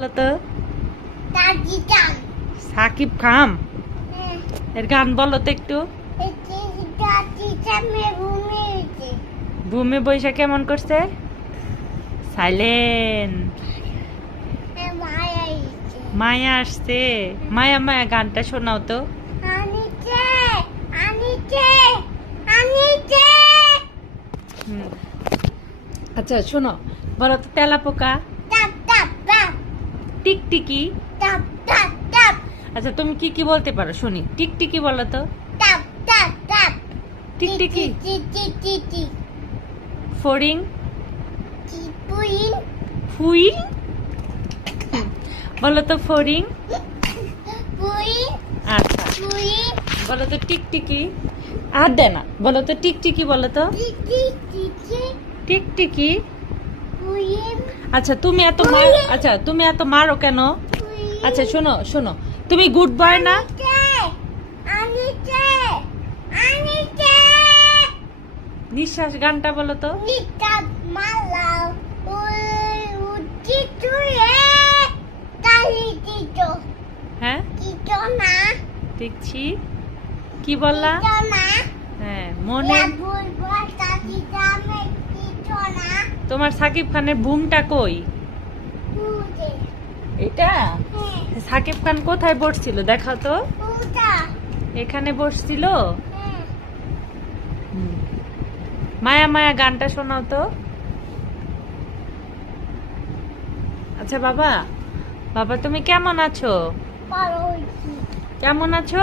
বলো তো সাকিব খান এর গান বলো তো একটু। ভূমি বৈশা কেমন করছে? সাইলেন্ট। মায়া আসছে। মায়া মায়া গানটা শোনাও তো। আচ্ছা শোনো, বলো তো তেলা পোকা টিকটিকি। আচ্ছা তুমি কি কি বলতে পারো শুনি? টিকটিকি বলো তো। টিকটিকি। ফড়িং। ফুইং বলো তো। ফড়িং। আচ্ছা বলো তো টিকটিকি। আর দে না, বলো তো টিকটিকি বলো তো। টিকটিকি। আচ্ছা তুমি এত মারো কেন? আচ্ছা শোনো শোনো, তুমি গুড বয় না? নিঃশ্বাস গানটা বলো তো। হ্যাঁ দেখছি। কি বললা? হ্যাঁ মনে। তোমার সাকিব খানের বুমটা কই? এটা সাকিব খান কোথায় বসছিল দেখাও তো। এখানে বসছিল। মায়া মায়া গানটা শোনাও তো। আচ্ছা বাবা, বাবা তুমি কেমন আছো? কেমন আছো?